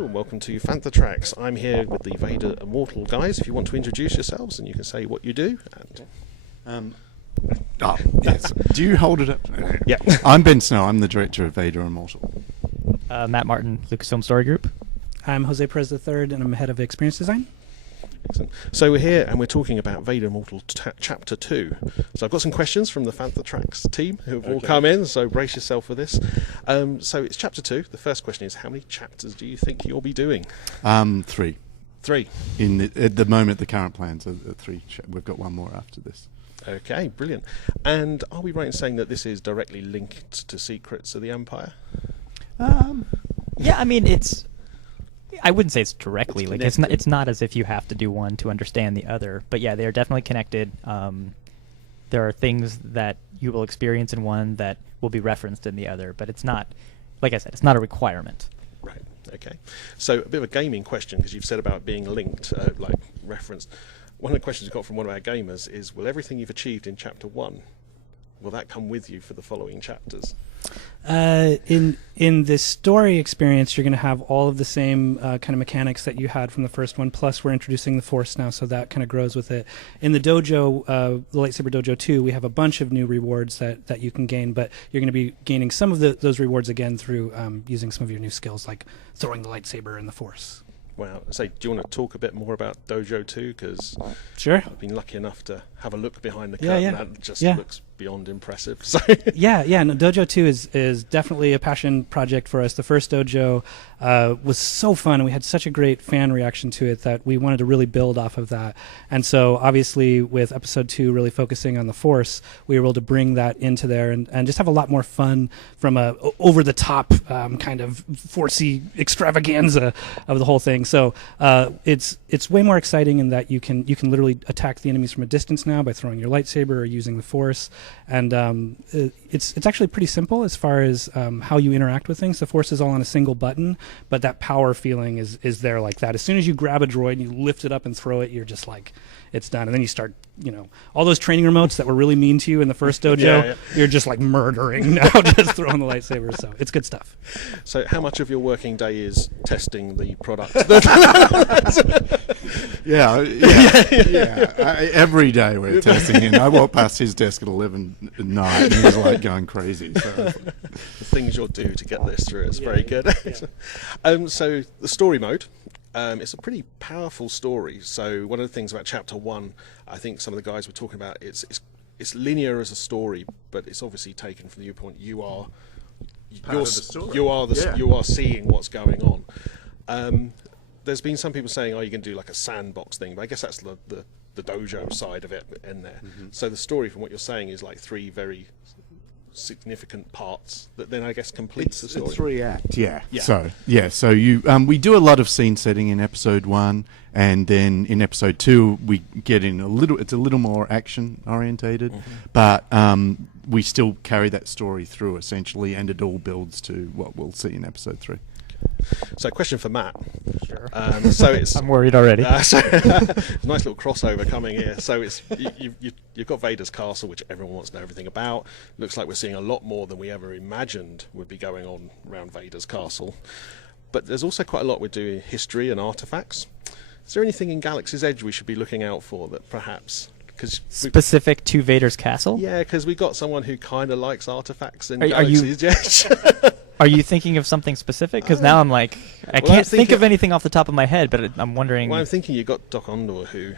Hello and welcome to Fantha Tracks. I'm here with the Vader Immortal guys. If you want to introduce yourselves and you can say what you do. And Yes. Do you hold it up? Yeah. I'm Ben Snow. I'm the director of Vader Immortal. Matt Martin, Lucasfilm Story Group. I'm Jose Perez III, and I'm head of experience design. Excellent. So we're here and we're talking about Vader Immortal Chapter 2. So I've got some questions from the Fantha Tracks team who have all come in, so brace yourself for this. So it's Chapter 2. The first question is, how many chapters do you think you'll be doing? 3. 3. At the moment, the current plans are 3. We've got one more after this. Okay, brilliant. And are we right in saying that this is directly linked to Secrets of the Empire? Yeah, I mean, I wouldn't say it's directly like it's not as if you have to do one to understand the other, but yeah, they are definitely connected. There are things that you will experience in one that will be referenced in the other, but it's not, like I said, it's not a requirement. Right. Okay. So a bit of a gaming question, because you've said about being linked, like referenced. One of the questions we got from one of our gamers is, will everything you've achieved in Chapter 1, will that come with you for the following chapters? In the story experience, you're going to have all of the same kind of mechanics that you had from the first one, plus we're introducing the Force now, so that kind of grows with it. In the dojo, the Lightsaber Dojo 2, we have a bunch of new rewards that you can gain, but you're going to be gaining some of those rewards again through using some of your new skills, like throwing the lightsaber in the Force. Wow. So do you want to talk a bit more about Dojo 2? Because sure. I've been lucky enough to have a look behind the curtain. Yeah. That just looks beyond impressive. So Yeah. No, Dojo 2 is definitely a passion project for us. The first dojo was so fun, and we had such a great fan reaction to it that we wanted to really build off of that. And so obviously with Episode 2 really focusing on the Force, we were able to bring that into there and just have a lot more fun from a over-the-top kind of Forcey extravaganza of the whole thing. So it's way more exciting in that you can literally attack the enemies from a distance now by throwing your lightsaber or using the Force. And it's actually pretty simple as far as how you interact with things. The Force is all on a single button, but that power feeling is there like that. As soon as you grab a droid and you lift it up and throw it, you're just like, it's done. And then you start, all those training remotes that were really mean to you in the first dojo, you're just like murdering now, just throwing the lightsaber. So it's good stuff. So how much of your working day is testing the product? Yeah. Every day we're testing him. I walked past his desk at 11 at night and he was like going crazy. So. The things you'll do to get this through, it's very good. So the story mode. It's a pretty powerful story. So one of the things about Chapter 1, I think some of the guys were talking about, it's linear as a story, but it's obviously taken from the viewpoint you are seeing what's going on. There's been some people saying, you can do like a sandbox thing, but I guess that's the dojo side of it in there. Mm-hmm. So the story, from what you're saying, is like 3 very significant parts that then I guess completes the story. It's 3 acts, So you we do a lot of scene setting in Episode 1, and then in Episode 2 we get in it's a little more action orientated, but we still carry that story through essentially, and it all builds to what we'll see in Episode 3. So, question for Matt. Sure. So it's I'm worried already. Nice little crossover coming here. So it's you've got Vader's castle, which everyone wants to know everything about. Looks like we're seeing a lot more than we ever imagined would be going on around Vader's castle. But there's also quite a lot we're doing history and artifacts. Is there anything in Galaxy's Edge we should be looking out for that perhaps? Specific to Vader's castle? Yeah, because we got someone who kind of likes artifacts in Galaxy's Edge. Are you thinking of something specific? Because now I'm like, I can't think of anything off the top of my head, but I'm wondering. Well, I'm thinking you got Dok Ondor, who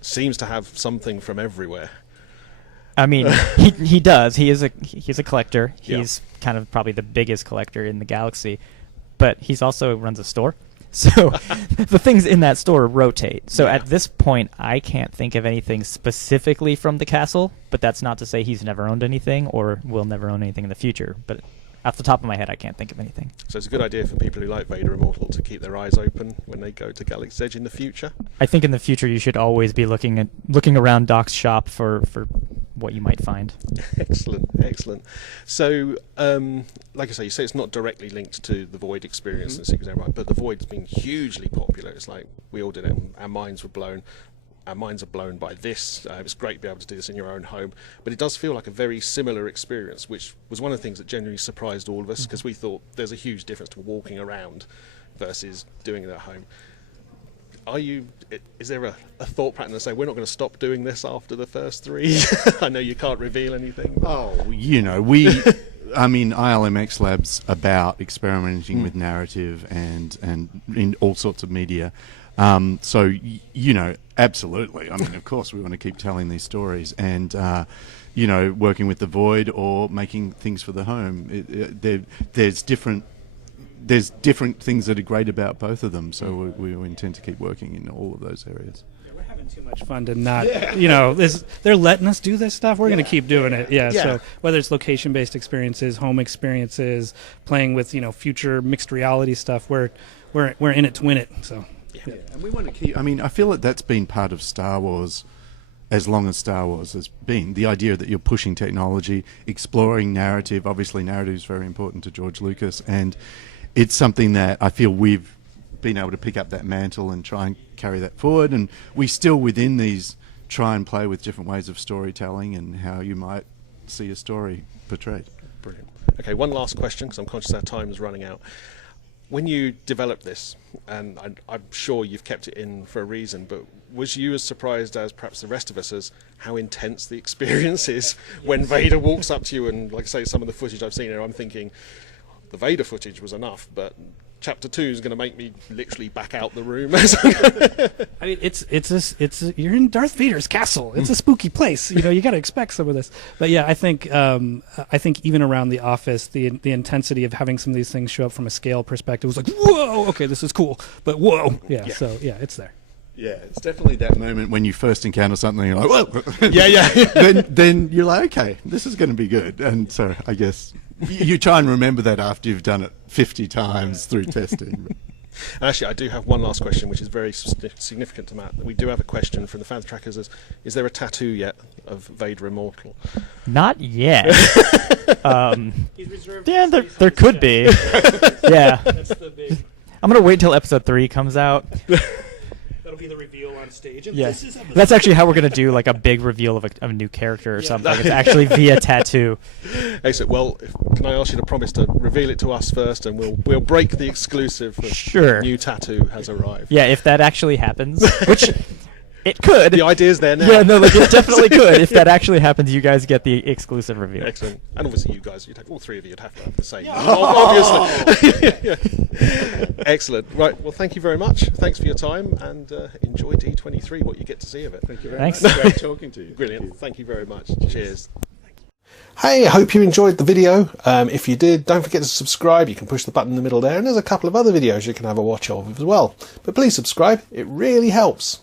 seems to have something from everywhere. I mean, he does. He's a collector. He's kind of probably the biggest collector in the galaxy, but he's also runs a store. So the things in that store rotate. So at this point, I can't think of anything specifically from the castle, but that's not to say he's never owned anything or will never own anything in the future. But off the top of my head, I can't think of anything. So it's a good idea for people who like Vader Immortal to keep their eyes open when they go to Galaxy's Edge in the future. I think in the future you should always be looking around Dok's shop for what you might find. Excellent. So, like I say, you say it's not directly linked to the Void experience and Secrets of the Empire, but the Void's been hugely popular. It's like we all did it. Our minds were blown. Our minds are blown by this. It's great to be able to do this in your own home, but it does feel like a very similar experience, which was one of the things that genuinely surprised all of us, because we thought there's a huge difference to walking around versus doing it at home. Is there a thought pattern to say we're not going to stop doing this after the first 3? I know you can't reveal anything. Oh, I mean, ILMX Lab's about experimenting with narrative and in all sorts of media. So, absolutely. I mean, of course, we want to keep telling these stories and, working with the Void or making things for the home. There's different things that are great about both of them. So we intend to keep working in all of those areas. We're having too much fun to not, they're letting us do this stuff. We're going to keep doing it. Yeah. So whether it's location-based experiences, home experiences, playing with, future mixed reality stuff, we're in it to win it. So. Yeah, and we want to keep. I mean, I feel that that's been part of Star Wars as long as Star Wars has been. The idea that you're pushing technology, exploring narrative. Obviously, narrative is very important to George Lucas, and it's something that I feel we've been able to pick up that mantle and try and carry that forward. And we still, within these, try and play with different ways of storytelling and how you might see a story portrayed. Brilliant. Okay, one last question, because I'm conscious our time is running out. When you developed this, and I'm sure you've kept it in for a reason, but was you as surprised as perhaps the rest of us as how intense the experience is when Vader walks up to you? And like I say, some of the footage I've seen here, I'm thinking the Vader footage was enough, but Chapter 2 is going to make me literally back out the room. I mean, you're in Darth Vader's castle. It's a spooky place. You got to expect some of this. But yeah, I think even around the office, the intensity of having some of these things show up from a scale perspective was like, whoa, okay, this is cool, but whoa, yeah. So yeah, it's there. Yeah, it's definitely that moment when you first encounter something, you're like, whoa. Yeah. then you're like, okay, this is going to be good. And so I guess you try and remember that after you've done it 50 times through testing. Actually, I do have one last question, which is very significant to Matt. We do have a question from the fan trackers. Is there a tattoo yet of Vader Immortal? Not yet. Yeah, there could be. Yeah. That's the big... I'm going to wait till episode 3 comes out. That'll be the reveal on stage. And yeah. That's actually how we're going to do like a big reveal of a new character or something. It's actually via tattoo. Excellent. Well, can I ask you to promise to reveal it to us first, and we'll break the exclusive of Sure. New tattoo has arrived. Yeah, if that actually happens, which it could. The idea's there now. Yeah, no, like it definitely could. If that actually happens, you guys get the exclusive reveal. Excellent. And obviously you guys, all 3 of you would have to have the same. Obviously. Excellent. Right, well, thank you very much. Thanks for your time, and enjoy D23, what you get to see of it. Thank you very Thanks. much. Great talking to you. Brilliant. Thank you very much. Cheers. Hey, I hope you enjoyed the video. If you did, don't forget to subscribe. You can push the button in the middle there, and there's a couple of other videos you can have a watch of as well. But please subscribe, it really helps.